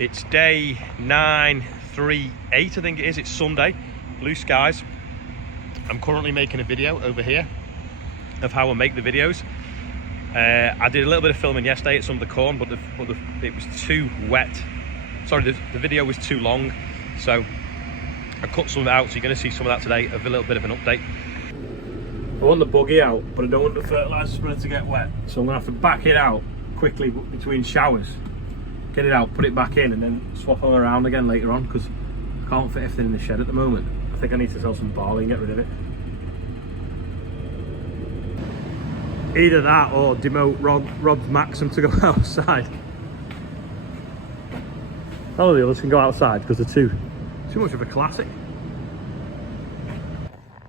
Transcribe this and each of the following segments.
It's day 938, I think it is. It's Sunday, blue skies. I'm currently making a video over here of how I make the videos. I did a little bit of filming yesterday at some of the corn, but it was too wet. Sorry, the video was too long, so I cut some of it out, so you're going to see some of that today, of a little bit of an update. I want the buggy out, but I don't want the fertiliser spread to get wet, so I'm going to have to back it out quickly between showers. Get it out, put it back in, and then swap them around again later on, because I can't fit everything in the shed at the moment. I think I need to sell some barley and get rid of it. Either that or demote Rob Maxim to go outside. None of the others can go outside because they're too much of a classic.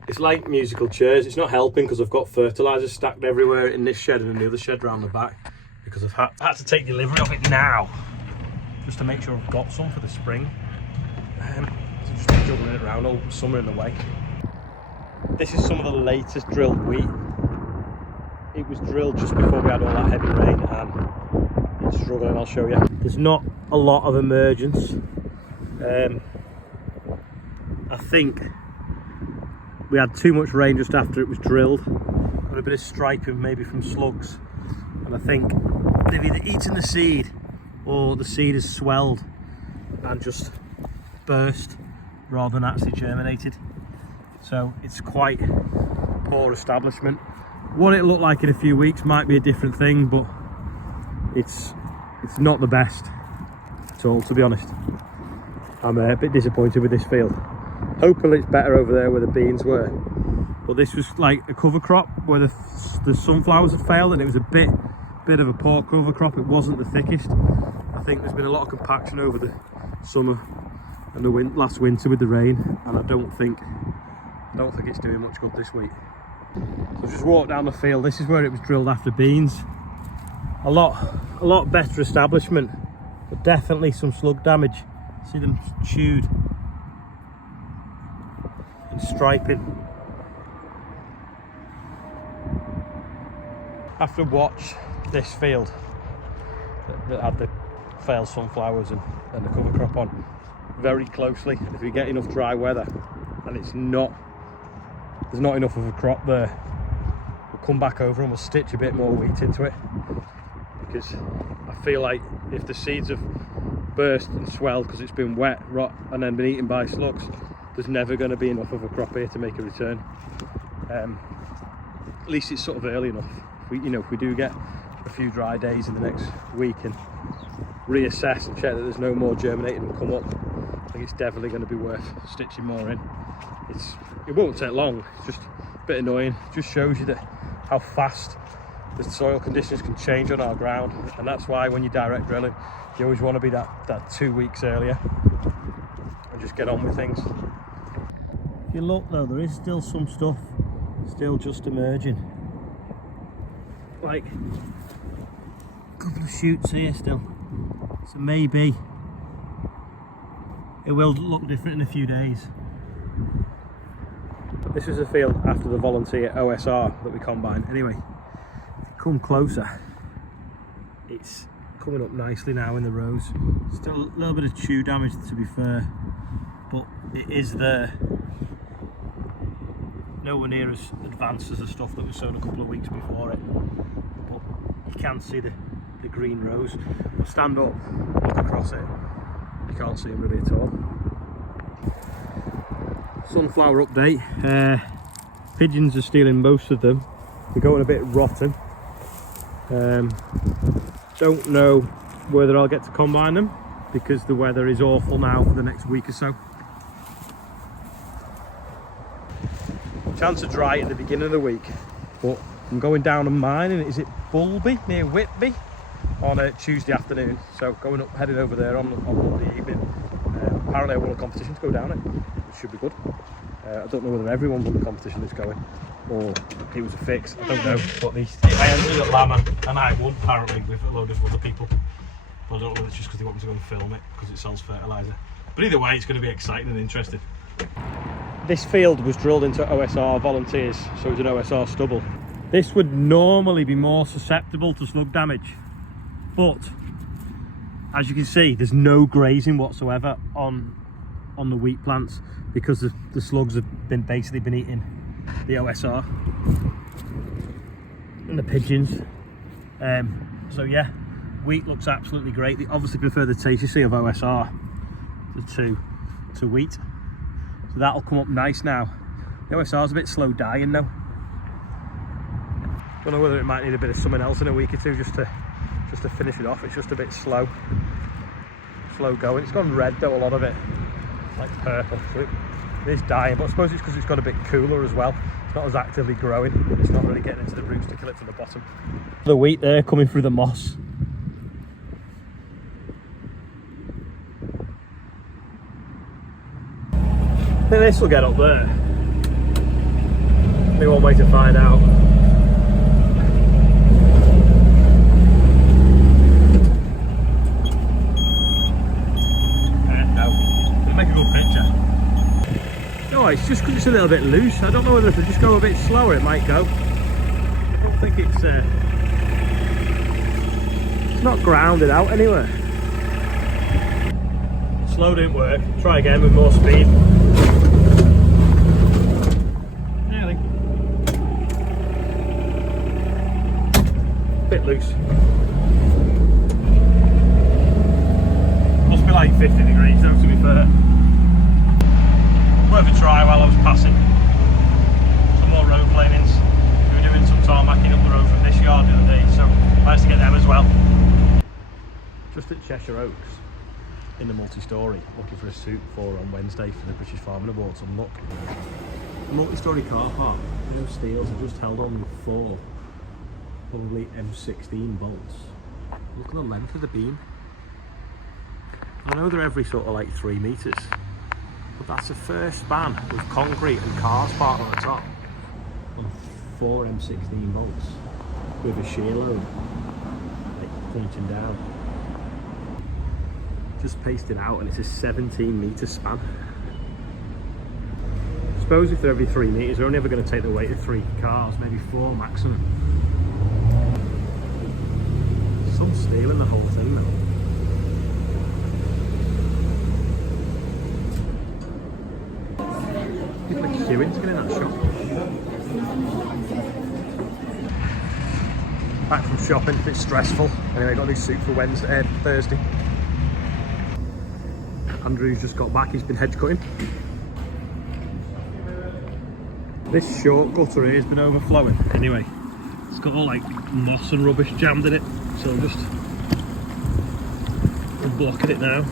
It's like musical chairs. It's not helping because I've got fertiliser stacked everywhere in this shed and in the other shed round the back, because I've had to take delivery of it now, just to make sure I've got some for the spring. So just juggling it around, all summer in the way. This is some of the latest drilled wheat. It was drilled just before we had all that heavy rain, and it's struggling. I'll show you. There's not a lot of emergence. I think we had too much rain just after it was drilled. Got a bit of striping maybe from slugs, and I think they've either eaten the seed or the seed has swelled and just burst rather than actually germinated. So it's quite poor establishment. What it'll look like in a few weeks might be a different thing, but it's not the best at all, to be honest. I'm a bit disappointed with this field. Hopefully it's better over there where the beans were, but this was like a cover crop where the sunflowers had failed, and it was a bit of a poor cover crop. It wasn't the thickest. I think there's been a lot of compaction over the summer and the last winter with the rain, and I don't think it's doing much good this week. So just walk down the field. This is where it was drilled after beans. A lot better establishment, but definitely some slug damage. See them chewed and striping. I have to watch this field that had the failed sunflowers and the cover crop on very closely. If we get enough dry weather and there's not enough of a crop there, we'll come back over and we'll stitch a bit more wheat into it, because I feel like if the seeds have burst and swelled because it's been wet, rot, and then been eaten by slugs, there's never going to be enough of a crop here to make a return. At least it's sort of early enough. If we do get a few dry days in the next week and reassess and check that there's no more germinating and come up, I think it's definitely going to be worth stitching more in. It won't take long. It's just a bit annoying. It just shows you how fast the soil conditions can change on our ground, and that's why when you're direct drilling, you always want to be that 2 weeks earlier and just get on with things. If you look though, there is still some stuff still just emerging, like a couple of shoots here still, so maybe it will look different in a few days. This was a field after the volunteer OSR that we combined. Anyway, if you come closer, it's coming up nicely now in the rows. Still a little bit of chew damage, to be fair, but it is there. Nowhere near as advanced as the stuff that was sown a couple of weeks before it, but you can see the green rows. We'll stand up, look across it, you can't see them really at all. Sunflower update. Pigeons are stealing most of them. They're going a bit rotten. Don't know whether I'll get to combine them because the weather is awful now for the next week or so. Chance of dry at the beginning of the week, but I'm going down a mine, and is it Bulby near Whitby on a Tuesday afternoon, so heading over there on Monday evening. Apparently I won a competition to go down it, which should be good. I don't know whether everyone won the competition that's going, or it was a fix, I don't know, but I entered at Lama and I won apparently with a load of other people, but I don't know whether it's just because they want me to go and film it because it sells fertiliser. But either way, it's going to be exciting and interesting. This field was drilled into OSR volunteers, so it's an OSR stubble. This would normally be more susceptible to slug damage, but as you can see, there's no grazing whatsoever on the wheat plants because the slugs have basically been eating the OSR and the pigeons. So yeah, wheat looks absolutely great. They obviously prefer the taste, you see, of OSR to wheat, so that'll come up nice now. The OSR's a bit slow dying though. Don't know whether it might need a bit of something else in a week or two just to finish it off. It's just a bit slow going. It's gone red though, a lot of it, like purple, so it is dying, but I suppose it's because it's got a bit cooler as well. It's not as actively growing, it's not really getting into the roots to kill it from the bottom. The wheat there coming through the moss. I think this will get up there. Maybe one way to find out. It's just because it's a little bit loose. I don't know whether if we just go a bit slower it might go. I don't think it's not grounded out anywhere. Slow didn't work. Try again with more speed. Nearly. Bit loose. Must be like 50 degrees though, to be fair. Worth a try while I was passing. Some more road planings. We were doing some tarmacking up the road from this yard the other day, so managed to get them as well. Just at Cheshire Oaks, in the multi-storey, looking for a suit for on Wednesday for the British Farming Awards, and look, the multi-storey car park, no steels, I've just held on with 4, probably M16 bolts. Look at the length of the beam. I know they're every sort of like 3 metres. But that's the first span with concrete and cars parked on the top on 4 M16 bolts with a shear load, like pointing down. Just pasted out, and it's a 17-metre span. I suppose if they're every 3 metres, they're only ever going to take the weight of 3 cars, maybe 4 maximum. Some steel in the whole thing though. People are queuing to get in that shop. Back from shopping, a bit stressful. Anyway, got a new suit for Thursday. Andrew's just got back, he's been hedge cutting. This short gutter here has been overflowing. Anyway, it's got all like moss and rubbish jammed in it, so I'm just blocking it now.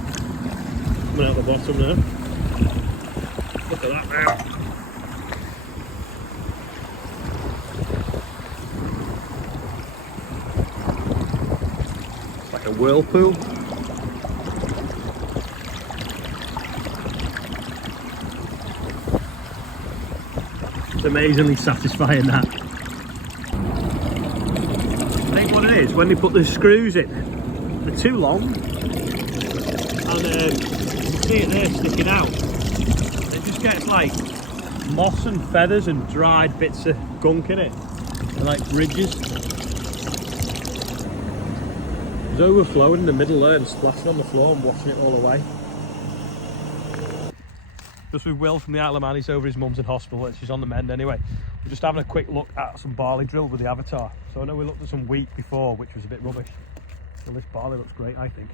Coming out the bottom now. Look at that now. It's like a whirlpool. It's amazingly satisfying, that. I think what it is, when they put the screws in, they're too long. And you can see it there sticking out. It just gets like moss and feathers and dried bits of gunk in it. They're like ridges. It's overflowing in the middle there and splashing on the floor and washing it all away. Just with Will from the Isle of Man, he's over his mum's in hospital and she's on the mend anyway. We're just having a quick look at some barley drilled with the Avatar. So I know we looked at some wheat before, which was a bit rubbish. Well, this barley looks great, I think.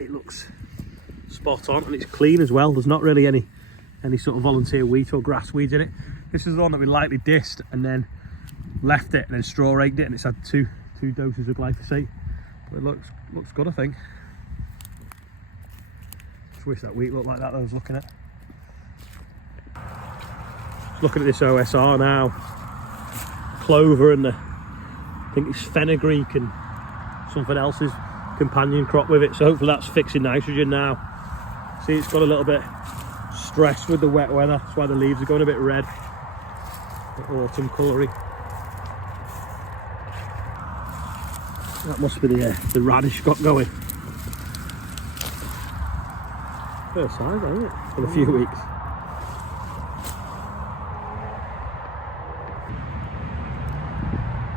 It looks spot on and it's clean as well. There's not really any sort of volunteer wheat or grass weeds in it. This is the one that we lightly dissed and then left it and then straw raked it, and it's had two doses of glyphosate. But it looks good, I think. Just wish that wheat looked like that I was looking at. Just looking at this OSR now. Clover and I think it's fenugreek and something else's companion crop with it, so hopefully that's fixing nitrogen now. See, it's got a little bit stressed with the wet weather, that's why the leaves are going a bit red, a bit autumn coloury. That must be the radish got going. First size, isn't it, in a few weeks.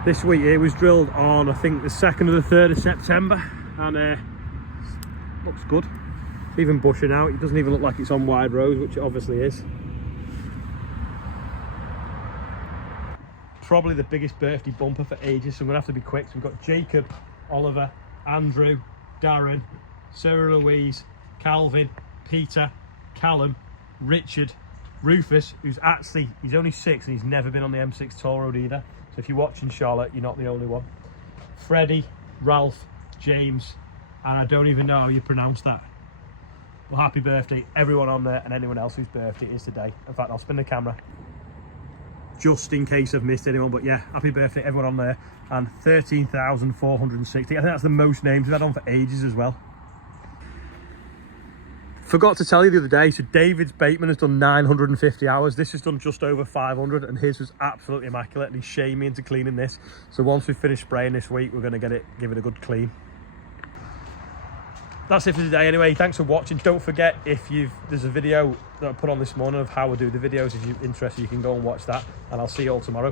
This wheat here was drilled on, I think, the 2nd or the 3rd of September, and looks good. It's even bushing out. It doesn't even look like it's on wide roads, which it obviously is. Probably the biggest birthday bumper for ages, so I'm gonna have to be quick. So we've got Jacob, Oliver, Andrew, Darren, Sarah Louise, Calvin, Peter, Callum, Richard, Rufus, who's actually, he's only 6 and he's never been on the M6 toll road either. So if you're watching, Charlotte, you're not the only one. Freddie, Ralph, James, and I don't even know how you pronounce that. Well, happy birthday everyone on there and anyone else whose birthday it is today. In fact, I'll spin the camera just in case I've missed anyone, but yeah, happy birthday everyone on there. And 13,460. I think that's the most names we've had on for ages as well. Forgot to tell you the other day, so David's Bateman has done 950 hours. This has done just over 500 and his was absolutely immaculate, and he's shamed me into cleaning this. So once we finish spraying this week, we're going to give it a good clean. That's it for today anyway. Thanks for watching. Don't forget, there's a video that I put on this morning of how I do the videos. If you're interested, you can go and watch that, and I'll see you all tomorrow.